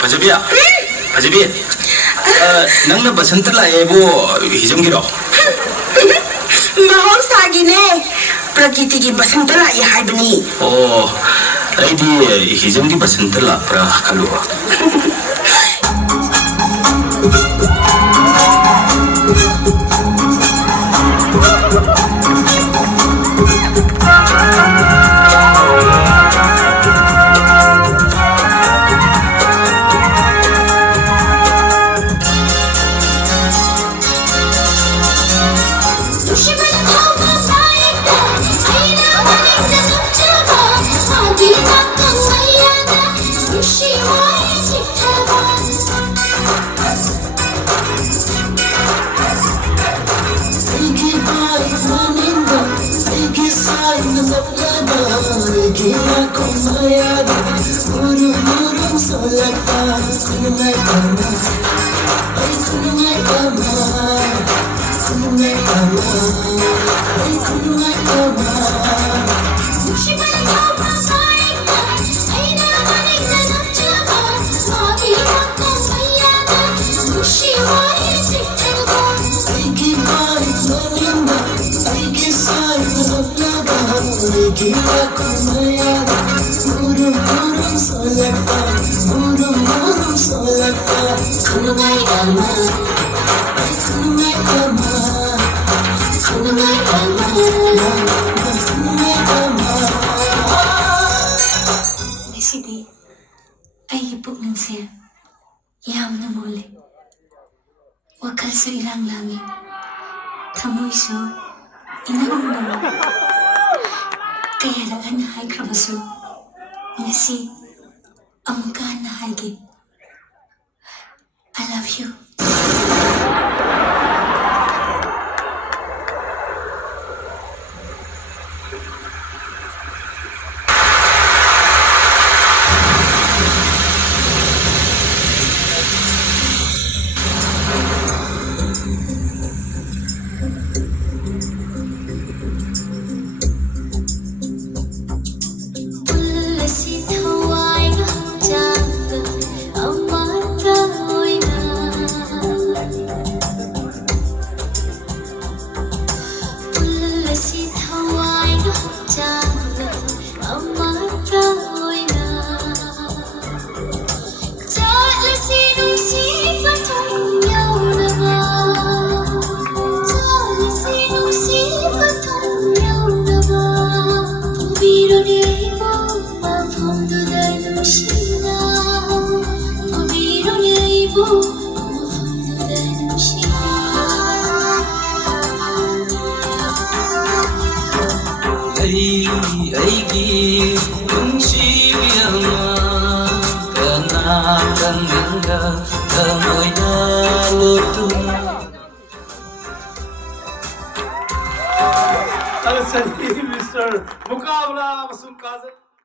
Pajabiya, Pajabi, nang na basanta la ebo hijam giro. Mahal sagi ne, prakiti ki basanta la hai bani. Oh, ay di hijam ki basanta la pra kalu. Sidi, ay ipok ng siya. Yam na muli. Wakal sa ilang langit. Tamoy so, inaong na mo. Kaya laan na hay krabaso. Ngasi, ang ka na hay I love you. Mr. Mukabla Masum Kazan.